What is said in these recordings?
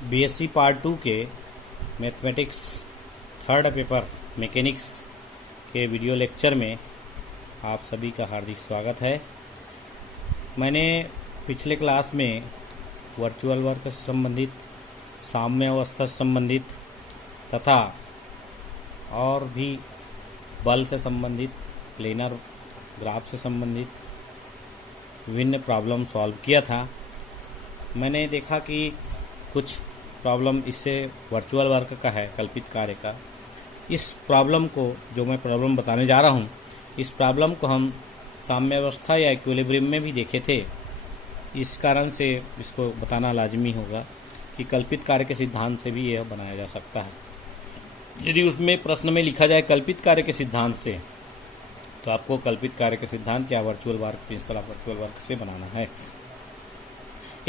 BSc part 2 के mathematics third paper mechanics के video lecture में आप सभी का हार्दिक स्वागत है। मैंने पिछले क्लास में वर्चुअल वर्क से संबंधित, साम्य अवस्था से संबंधित तथा और भी बल से संबंधित, प्लेनर ग्राफ से संबंधित विभिन्न प्रॉब्लम सॉल्व किया था। मैंने देखा कि कुछ प्रॉब्लम इससे वर्चुअल वर्क का है, कल्पित कार्य का। इस प्रॉब्लम को, जो मैं प्रॉब्लम बताने जा रहा हूँ, इस प्रॉब्लम को हम साम्यावस्था या इक्विलिब्रियम में भी देखे थे। इस कारण से इसको बताना लाजमी होगा कि कल्पित कार्य के सिद्धांत से भी यह बनाया जा सकता है। यदि उसमें प्रश्न में लिखा जाए कल्पित कार्य के सिद्धांत से, तो आपको कल्पित कार्य के सिद्धांत या virtual work, principle of virtual work से बनाना है।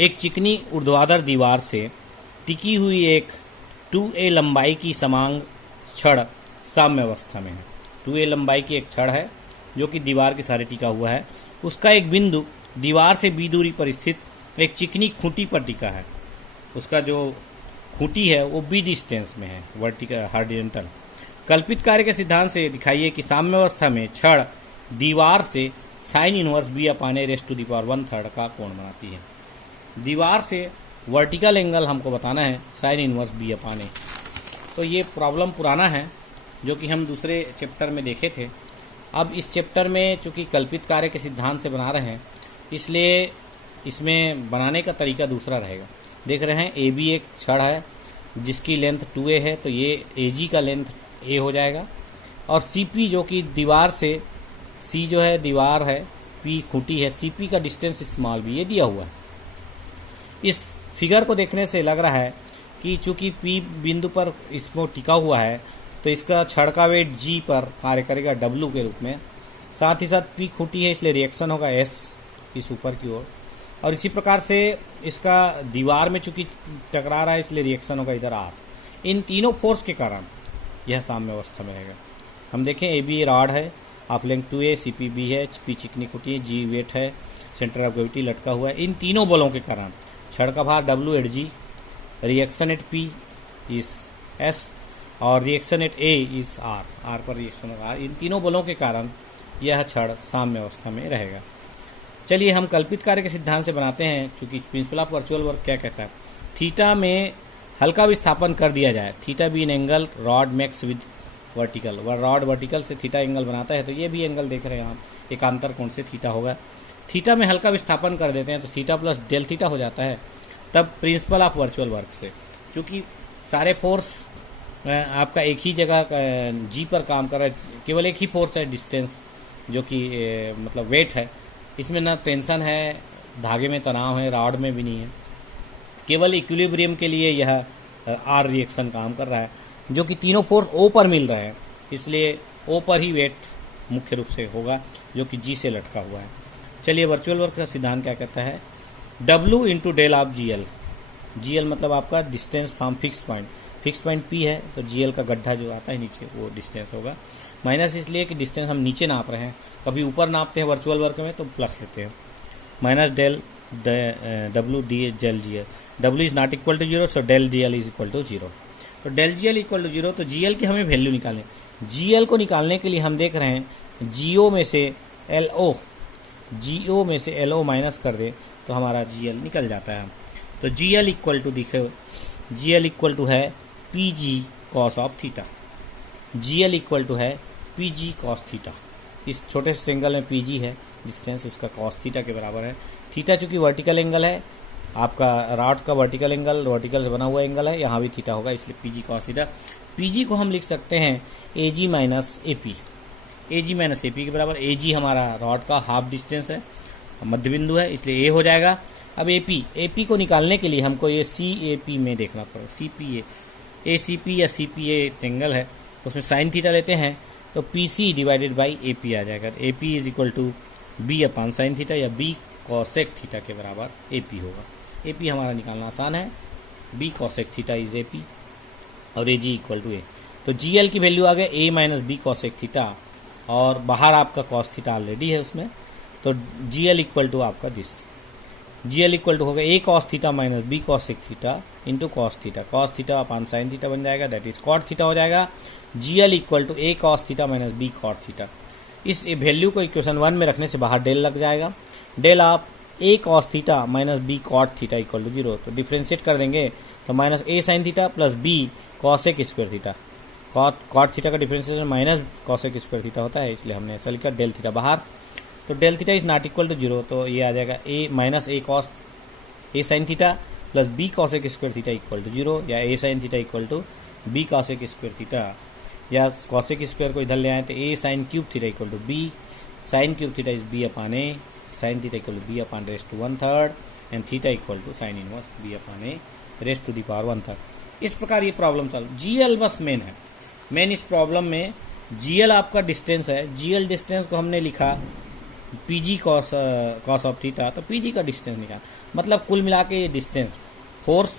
एक चिकनी ऊर्ध्वाधर दीवार से टिकी हुई एक 2a लंबाई की समांग छड़ साम्य अवस्था में है। 2a लंबाई की एक छड़ है जो कि दीवार के सहारे टिका हुआ है। उसका एक बिंदु दीवार से b दूरी पर स्थित एक चिकनी खूंटी पर टिका है। उसका जो खूंटी है वो b डिस्टेंस में है, वर्टिकल हॉरिजॉन्टल। कल्पित कार्य के सिद्धांत से दिखाइए कि साम्य अवस्था में छड़ दीवार से साइन इनवर्स b/1/3 का कोण बनाती है। दीवार से वर्टिकल एंगल हमको बताना है साइन इनवर्स b/a। तो ये प्रॉब्लम पुराना है जो कि हम दूसरे चैप्टर में देखे थे। अब इस चैप्टर में चूंकि कल्पित कार्य के सिद्धांत से बना रहे हैं, इसलिए इसमें बनाने का तरीका दूसरा रहेगा। देख रहे हैं AB एक छड़ है जिसकी लेंथ 2a है, तो ये AG का लेंथ a हो जाएगा। और CP जो कि दीवार से, C जो है दीवार है, P खूंटी है, CP का डिस्टेंस स्मॉल b ये दिया हुआ है। इस फिगर को देखने से लग रहा है कि चूंकि P बिंदु पर इसको टिका हुआ है तो इसका छड़ का वेट G पर कार्य करेगा W के रूप में। साथ ही साथ P खूंटी है इसलिए रिएक्शन होगा S इस ऊपर की ओर, और इसी प्रकार से इसका दीवार में चूंकि टकरा रहा है इसलिए रिएक्शन होगा इधर R। इन तीनों फोर्स के कारण यह साम्य अवस्था में रहेगा। हम देखें AB रॉड है, आप लेंथ 2a, CP B है, P चिकनी खूंटी है, G वेट है, सेंटर ऑफ ग्रेविटी लटका हुआ है। इन तीनों बलों के कारण छड़ का भार W at G, reaction at P is S और reaction at A is R पर रिएक्शन होगा। इन तीनों बलों के कारण यह छड़ साम्य अवस्था में रहेगा। चलिए हम कल्पित कार्य के सिद्धांत से बनाते हैं। चूंकि प्रिंसिपल ऑफ वर्चुअल वर्क क्या कहता है, थीटा में हल्का विस्थापन कर दिया जाए, theta be in angle rod makes with vertical. Rod vertical से थीटा एंगल बनाता है, तो ये भी एंगल देख रहे हैं आप, एकांतर कोण से थीटा होगा। थीटा में हल्का विस्थापन कर देते हैं तो थीटा प्लस डेल थीटा हो जाता है। तब प्रिंसिपल ऑफ वर्चुअल वर्क से, चूंकि सारे फोर्स आपका एक ही जगह G पर काम कर रहा है, केवल एक ही फोर्स है डिस्टेंस, जो कि मतलब वेट है। इसमें ना टेंशन है, धागे में तनाव है, रॉड में भी नहीं है। केवल इक्विलिब्रियम के लिए यह R रिएक्शन काम कर रहा है, जो कि तीनों फोर्स O पर मिल रहे हैं, इसलिए O पर ही वेट मुख्य रूप से होगा जो कि G से लटका हुआ है। चलिए वर्चुअल वर्क का सिद्धांत क्या कहता है, W into del of GL। GL मतलब आपका distance from fix point. Fix point P है तो GL का गड्ढा जो आता है नीचे वो डिस्टेंस होगा। माइनस इसलिए कि डिस्टेंस हम नीचे नाप रहे हैं, कभी ऊपर नापते हैं वर्चुअल वर्क में तो प्लस लेते हैं। Minus del W d del GL। W is not equal to 0, so del GL is equal to 0। तो डेल GL इक्वल टू 0, तो GL की हमें वैल्यू निकालें। GL को निकालने के लिए हम देख रहे हैं GO में से LO माइनस कर दे तो हमारा GL निकल जाता है। तो GL इक्वल टू दिखे, GL इक्वल टू है PG cos of theta. GL equal to है PG कॉस थीटा। इस छोटे से एंगल में PG है डिस्टेंस, उसका कॉस थीटा के बराबर है। थीटा चूंकि वर्टिकल एंगल है, आपका रॉड का वर्टिकल एंगल, वर्टिकल से बना हुआ एंगल है, यहाँ भी थीटा होगा, इसलिए PG कॉस थीटा। PG को हम लिख सकते हैं AG minus AP। AG minus AP के बराबर। AG हमारा रॉड का हाफ डिस्टेंस है, मध्य बिंदु है, इसलिए A हो जाएगा। अब AP को निकालने के लिए हमको ये CAP में देखना पड़ेगा। CPA, ACP या CPA एंगल है, उसमें साइन थीटा लेते हैं तो PC डिवाइडेड बाई AP आ जाएगा। AP is equal to B upon sine theta या B कॉसेक थीटा के बराबर AP होगा। AP हमारा निकालना आसान है, B cosec theta is AP और AG इक्वल टू A। तो GL की वैल्यू आ गया A minus B cosec theta, और बाहर आपका कॉस थीटा ऑलरेडी है उसमें, तो GL इक्वल टू आपका दिस। GL इक्वल टू होगा a cos theta minus b cos sec theta into cos theta, cos theta upon sine theta बन जाएगा, दैट इज कॉट थीटा हो जाएगा। GL equal to a cos theta minus b cot theta. इस value को equation 1 में रखने से बाहर डेल लग जाएगा। डेल आप a cos theta minus b cot theta equal to 0, तो डिफ्रेंशिएट कर देंगे तो minus a sin theta plus b cosec square theta. Cot theta का differentiation minus cosec square theta होता है, इसलिए हमने ऐसा लिखा डेल थीटा बाहर। तो del theta is not equal to 0, तो ये आ जाएगा a minus a sin theta plus b cosec square theta equal to 0, या a sin theta equal to b cosec square theta, या cosec स्क्वायर को इधर ले आए तो a sin cube theta equal to b sin cube theta is b upon a, sin theta equal to b upon raise to 1/3 and theta equal to sin inverse b upon a raise to the power 1/3। इस प्रकार ये problem solve. GL बस main है। Main इस problem में GL आपका distance है। GL distance को हमने लिखा PG cos ऑफ थीटा, तो PG का डिस्टेंस निकाल, मतलब कुल मिला के ये distance, force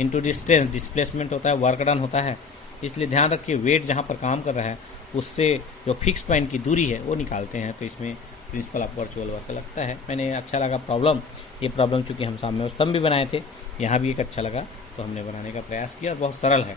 into distance displacement होता है, वर्क डन होता है। इसलिए ध्यान रखिए वेट जहाँ पर काम कर रहा है उससे जो फिक्स पॉइंट की दूरी है वो निकालते हैं, तो इसमें प्रिंसिपल ऑफ वर्चुअल वर्क लगता है। मैंने अच्छा लगा प्रॉब्लम, ये प्रॉब्लम चूंकि हम सामने स्तंभ भी बनाए थे, यहाँ भी एक अच्छा लगा तो हमने बनाने का प्रयास किया। बहुत सरल है,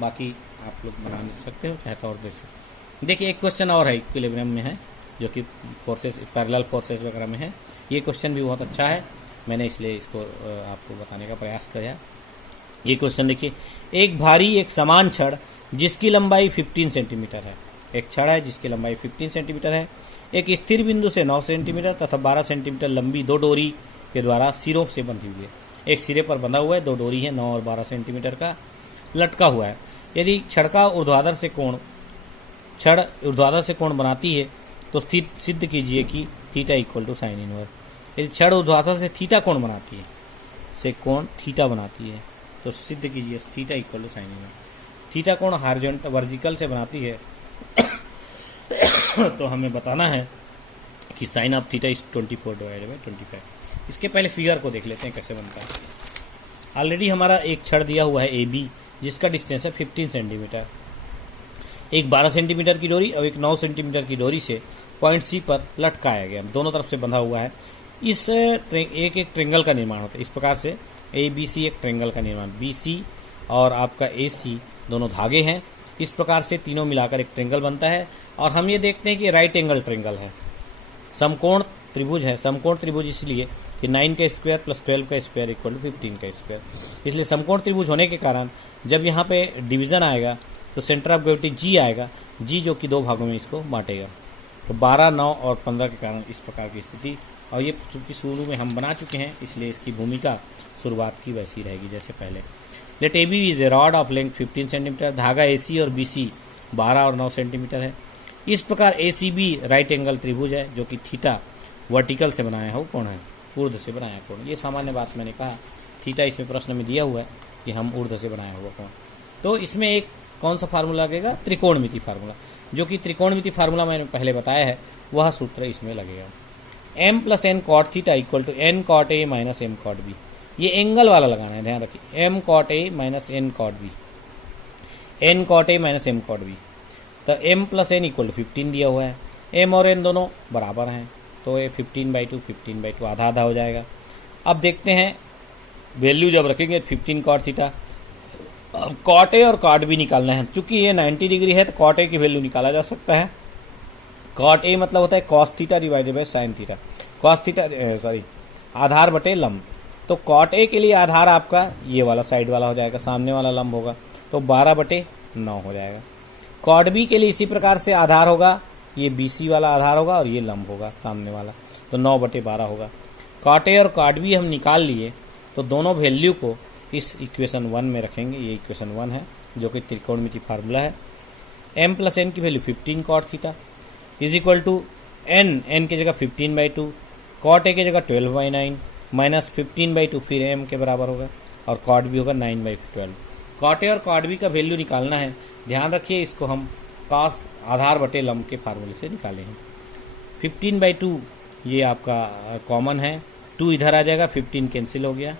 बाकी आप लोग बना सकते हो चाहे तो और देख। देखिए एक क्वेश्चन और है, इक्विलिब्रियम में है, जो कि फोर्सेस पैरेलल फोर्सेस वगैरह में है। ये क्वेश्चन भी बहुत अच्छा है, मैंने इसलिए इसको आपको बताने का प्रयास किया। ये क्वेश्चन देखिए, एक भारी एक समान छड़ जिसकी लंबाई 15 सेंटीमीटर है, एक छड़ है जिसकी लंबाई 15 सेंटीमीटर है, एक स्थिर बिंदु से 9 सेंटीमीटर तथा 12 सेंटीमीटर लंबी दो डोरी के द्वारा सिरों से बंधी हुई है। एक सिरे पर बंधा हुआ है, दो डोरी है 9 और 12 सेंटीमीटर का, लटका हुआ है। यदि छड़ ऊर्ध्वाधर से कोण बनाती है तो सिद्ध कीजिए कि theta equal to sine inverse. यदि छड़ ऊर्ध्वाधर से थीटा कोण बनाती है, से कोण थीटा बनाती है, तो सिद्ध कीजिए theta equal to sine inverse. थीटा कोण हॉरिजॉन्टल वर्टिकल से बनाती है तो हमें बताना है कि साइन ऑफ थीटा इज 24/25। इसके पहले फिगर को देख लेते हैं कैसे बनता है। ऑलरेडी हमारा एक छड़ दिया हुआ है AB, जिसका डिस्टेंस है 15 सेंटीमीटर। एक 12 सेंटीमीटर की डोरी और एक 9 सेंटीमीटर की डोरी से पॉइंट C पर लटकाया गया, दोनों तरफ से बंधा हुआ है। इस एक ट्रेंगल का निर्माण होता है। इस प्रकार से ABC एक ट्रेंगल का निर्माण, BC और आपका AC दोनों धागे हैं। इस प्रकार से तीनों मिलाकर एक ट्रेंगल बनता है, और हम ये देखते हैं कि राइट एंगल ट्रेंगल है, समकोण त्रिभुज है। समकोण त्रिभुज इसलिए कि 9 का स्क्वायर प्लस 12 का स्क्वायर इक्वल टू 15 का स्क्वायर। इसलिए समकोण त्रिभुज होने के कारण जब यहाँ पे डिवीजन आएगा तो सेंटर ऑफ ग्रेविटी G आएगा, G जो कि दो भागों में इसको बांटेगा। तो 12, 9 और 15 के कारण इस प्रकार की स्थिति, और ये चूंकि शुरू में हम बना चुके हैं इसलिए इसकी भूमिका शुरुआत की वैसी रहेगी जैसे पहले। Let AB is a rod of length 15 centimetre, धागा AC और BC 12 और 9 सेंटीमीटर है। इस प्रकार ACB राइट एंगल त्रिभुज है, जो कि थीटा वर्टिकल से बनाया हो कोण है, ऊर्ध्व से बनाया कोण। ये सामान्य बात मैंने कहा, थीटा इसमें प्रश्न में दिया हुआ है कि हम ऊर्ध्व से बनाया हुआ कोण। तो इसमें एक कौन सा फार्मूला लगेगा, त्रिकोणमिति फार्मूला, जो कि त्रिकोणमिति फार्मूला मैंने पहले बताया है, वह सूत्र इसमें लगेगा। m plus n cot theta equal to n cot a minus m cot b। ये एंगल वाला लगाना है, ध्यान रखिए, m cot a minus n cot b, n cot a minus m cot b। तो m plus n equal to 15 दिया हुआ है, m और n दोनों बराबर हैं, तो ये 15/2 आधा आधा हो जाएगा। अब देखते हैं वैल्यू जब रखेंगे 15 कॉट थीटा, अब कॉट ए और कॉट बी निकालना है। चूंकि ये 90 डिग्री है तो कॉट ए की वैल्यू निकाला जा सकता है। कॉट ए मतलब होता है cos theta divided by sine theta, cos theta आधार बटे लंब। तो कॉट ए के लिए आधार आपका ये वाला साइड वाला हो जाएगा, सामने वाला लंब होगा, तो 12/9 हो जाएगा। कॉट बी के लिए इसी प्रकार से आधार होगा, ये BC वाला आधार होगा और ये लंब होगा सामने वाला, तो 9/12 होगा। कॉट ए और कॉट बी हम निकाल लिए, तो दोनों वैल्यू को इस इक्वेशन 1 में रखेंगे। ये इक्वेशन 1 है जो कि त्रिकोणमिति फार्मूला है। m प्लस एन की value 15 cot theta is equal to n की जगह 15/2, कॉट ए की जगह 12/9 माइनस 15/2, फिर m के बराबर होगा, और कॉट बी होगा 9/12। कॉट ए और कॉट बी का वैल्यू निकालना है। ध्यान रखिए इसको हम कॉस आधार बटे लंब के फार्मूले से निकाले हैं। 15/2 ये आपका कॉमन है, 2 इधर आ जाएगा, 15 कैंसिल हो गया,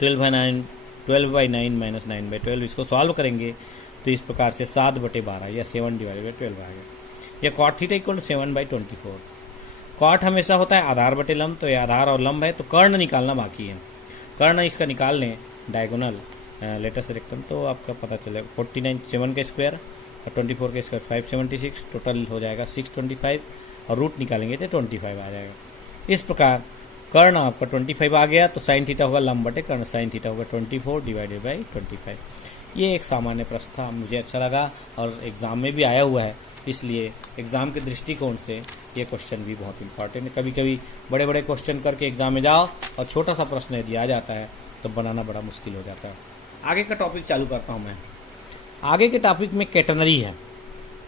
12/9 माइनस 9/12। इसको सॉल्व करेंगे तो इस प्रकार से 7/12 या 7/12 आ गया। यह cot theta equal to 7/24। Cot हमेशा होता है आधार बटे लंब, तो ये आधार और लंब है, तो कर्ण निकालना बाकी है। कर्ण इसका निकाल लें डायगोनल लेटेस्ट रेक्टम, तो आपका पता चलेगा 49 7 के स्क्वायर और 24 के स्क्वायर 576, टोटल हो जाएगा 625 और रूट निकालेंगे तो 25 आ जाएगा। इस प्रकार कर्ण आपका 25 आ गया, तो साइन थीटा होगा लंब बटे कर्ण, साइन थीटा होगा 24 डिवाइडेड बाई 25। ये एक सामान्य प्रश्न था, मुझे अच्छा लगा और एग्जाम में भी आया हुआ है, इसलिए एग्जाम के दृष्टिकोण से ये क्वेश्चन भी बहुत इंपॉर्टेंट है। कभी कभी बड़े बड़े क्वेश्चन करके एग्जाम में जाओ और छोटा सा प्रश्न यदि आ जाता है तो बनाना बड़ा मुश्किल हो जाता है। आगे का टॉपिक चालू करता हूँ मैं। आगे के टॉपिक में कैटनरी है।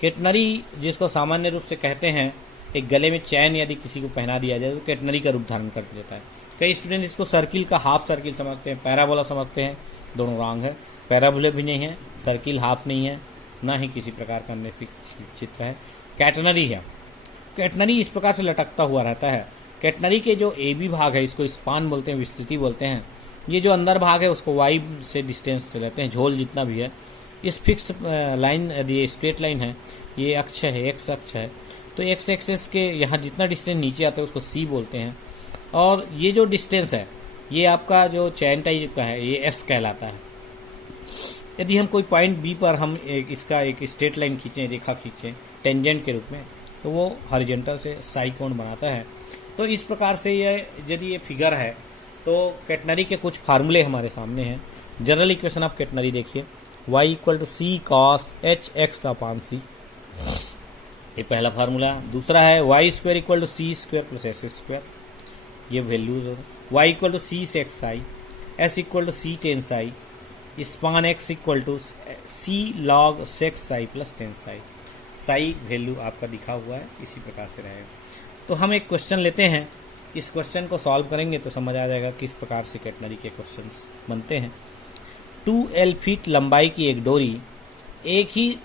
कैटनरी जिसको सामान्य रूप से कहते हैं एक गले में चैन यदि किसी को पहना दिया जाए तो कैटनरी का रूप धारण कर लेता है। कई स्टूडेंट इसको सर्किल का हाफ सर्किल समझते हैं, पैराबोला समझते हैं, दोनों रॉन्ग है। पैराबोला भी नहीं है, सर्किल हाफ नहीं है, ना ही किसी प्रकार का अन्य चित्र है। कैटनरी है। कैटनरी इस प्रकार से लटकता हुआ रहता है। कैटनरी के जो ए बी भाग है इसको स्पान बोलते हैं, विस्तृति बोलते हैं। ये जो अंदर भाग है उसको वाई से डिस्टेंस से लेते हैं, झोल जितना भी है। इस फिक्स लाइन यदि ये स्ट्रेट लाइन है, ये अक्ष है, एक्स अक्ष है, तो एक्स एक्सेस के यहाँ जितना डिस्टेंस नीचे आता है उसको सी बोलते हैं। और ये जो डिस्टेंस है ये आपका जो चैन टाइप का है ये एस कहलाता है। यदि हम कोई पॉइंट बी पर हम इसका एक स्ट्रेट लाइन खींचें, रेखा खींचें टेंजेंट के रूप में, तो वो हॉरिजॉन्टल से साई कोण बनाता है। तो इस प्रकार से ये यदि ये फिगर है तो कैटनरी के कुछ फार्मूले हमारे सामने हैं। जनरल इक्वेशन ऑफ कैटनरी देखिए, y equal to c cos h x upon c, ये पहला फार्मूला। दूसरा है y square equal to c square plus s square, ये वैल्यूज हो। Y equal to c sec psi, s equal to c tan psi, span x equal to c log sec psi plus tan psi. Psi value आपका दिखा हुआ है, इसी प्रकार से रहेगा। तो हम एक क्वेश्चन लेते हैं, इस क्वेश्चन को सॉल्व करेंगे तो समझ आ जाएगा किस प्रकार से कैटनरी के क्वेश्चंस बनते हैं। 2L फीट लंबाई की एक डोरी एक ही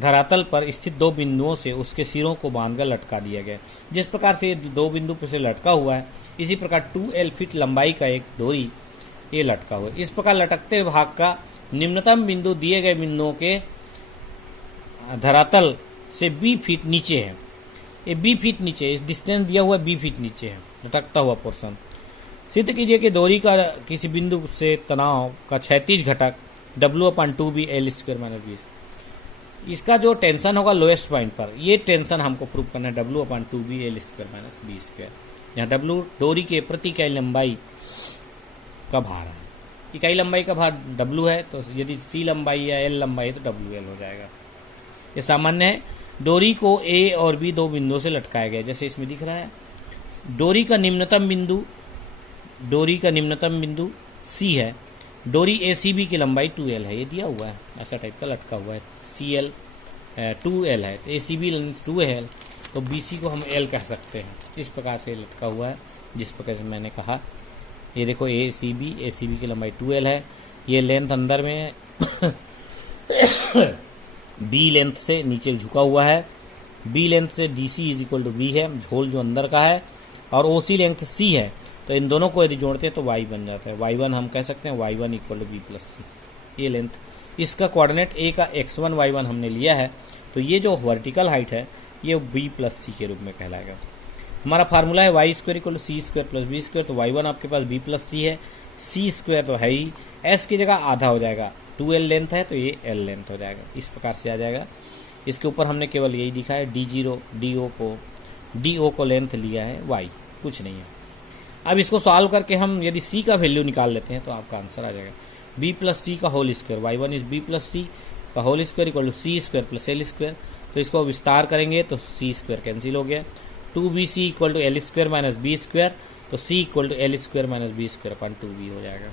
धरातल पर स्थित दो बिंदुओं से उसके सिरों को बांधकर लटका दिया गया। जिस प्रकार से ये दो बिंदु पर से लटका हुआ है, इसी प्रकार 2L फीट लंबाई का एक डोरी ये लटका हुआ है। इस प्रकार लटकते हुए भाग का निम्नतम बिंदु दिए गए बिंदुओं के धरातल से B फीट नीचे है। ये B फीट नीचे, इस डिस्टेंस दिया हुआ B फीट नीचे है लटकता हुआ पोर्शन। सिद्ध कीजिए कि डोरी का किसी बिंदु से तनाव का क्षैतिज घटक W/2B L square minus B। इसका जो टेंशन होगा लोएस्ट पॉइंट पर, ये टेंशन हमको प्रूव करना है W/2B L square minus B square. यहाँ W डोरी के प्रति इकाई लंबाई का भार है। इकाई लंबाई का भार W है, तो यदि C लंबाई या L लंबाई है तो WL हो जाएगा। ये सामान्य है। डोरी को A और B दो बिंदुओं से लटकाया गया, जैसे इसमें दिख रहा है। डोरी का निम्नतम बिंदु C है। डोरी ACB की लंबाई 2L है, ये दिया हुआ है, ऐसा टाइप का लटका हुआ है। CL 2L है, तो ACB 2L, तो BC को हम L कह सकते हैं। इस प्रकार से लटका हुआ है, जिस प्रकार से मैंने कहा। ये देखो ACB की लंबाई 2L है, ये लेंथ अंदर में है B लेंथ से नीचे झुका हुआ है। B लेंथ से DC is equal to B है, झोल जो अंदर का है, और OC लेंथ C है। तो इन दोनों को यदि जोड़ते हैं तो Y बन जाता है। Y1 हम कह सकते हैं Y1 equal to B plus C। ये लेंथ, इसका कोऑर्डिनेट A का X1 Y1 हमने लिया है, तो ये जो वर्टिकल हाइट है ये B प्लस C के रूप में कहलाएगा। हमारा फार्मूला है y square equal to c square plus b square. तो y1 आपके पास b प्लस सी है, सी स्क्वायर तो है ही, s की जगह आधा हो जाएगा। 2L लेंथ है तो ये L लेंथ हो जाएगा। इस प्रकार से आ जाएगा। इसके ऊपर हमने केवल यही दिखा है, DO को लेंथ लिया है y, कुछ नहीं है। अब इसको सॉल्व करके हम यदि c का वैल्यू निकाल लेते हैं तो आपका आंसर आ जाएगा b प्लस सी का whole square. y1 is b plus c का whole square equal to c square plus l square. तो इसको विस्तार करेंगे तो सी स्क्वायर कैंसिल हो गया। 2bc equal to l square minus b square, तो c equal to l square minus b square upon 2b हो जाएगा।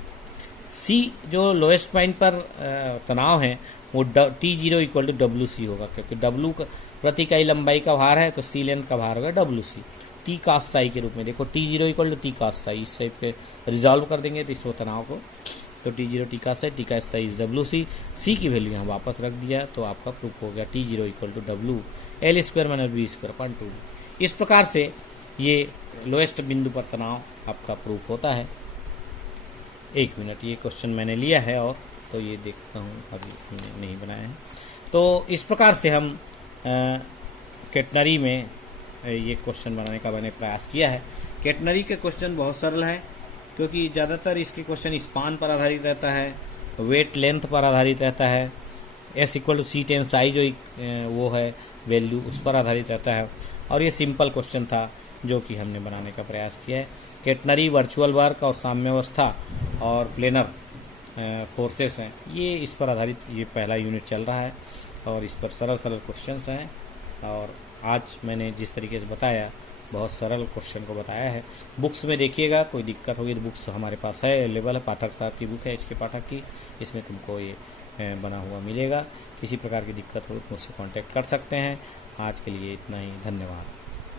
c जो लोएस्ट पॉइंट पर तनाव है वो T0 इक्वल टू WC होगा, क्योंकि W प्रति इकाई लंबाई का भार है तो C लेंथ का भार होगा WC। T cos साई के रूप में देखो, T0 equal to T cos psi, इस टाइप पे रिजॉल्व कर देंगे तो इस तनाव को, तो T0 T cos Sai, T cos Sai is WC। C की वैल्यू यहाँ वापस रख दिया तो आपका प्रूफ हो गया T0 equal to W L square minus b square upon 2। इस प्रकार से ये लोएस्ट बिंदु पर तनाव आपका प्रूफ होता है। एक मिनट, ये क्वेश्चन मैंने लिया है और तो ये देखता हूँ, अभी नहीं बनाया है। तो इस प्रकार से हम कैटनरी में ये क्वेश्चन बनाने का मैंने प्रयास किया है। कैटनरी के क्वेश्चन बहुत सरल हैं, क्योंकि ज़्यादातर इसके क्वेश्चन स्पान पर आधारित रहता है, वेट लेंथ पर आधारित रहता है, S=C10 जो वो है वैल्यू, उस पर आधारित रहता है। और ये सिंपल क्वेश्चन था जो कि हमने बनाने का प्रयास किया है। कैटनरी वर्चुअल वर्क और साम्यावस्था और प्लेनर फोर्सेस हैं, ये इस पर आधारित ये पहला यूनिट चल रहा है और इस पर सरल सरल क्वेश्चंस हैं। और आज मैंने जिस तरीके से बताया, बहुत सरल क्वेश्चन को बताया है। बुक्स में देखिएगा, कोई दिक्कत होगी तो बुक्स हमारे पास है, अवेलेबल है। पाठक साहब की बुक है, HK पाठक की, इसमें तुमको ये बना हुआ मिलेगा। किसी प्रकार की दिक्कत हो तो मुझसे कांटेक्ट कर सकते हैं। आज के लिए इतना ही, धन्यवाद।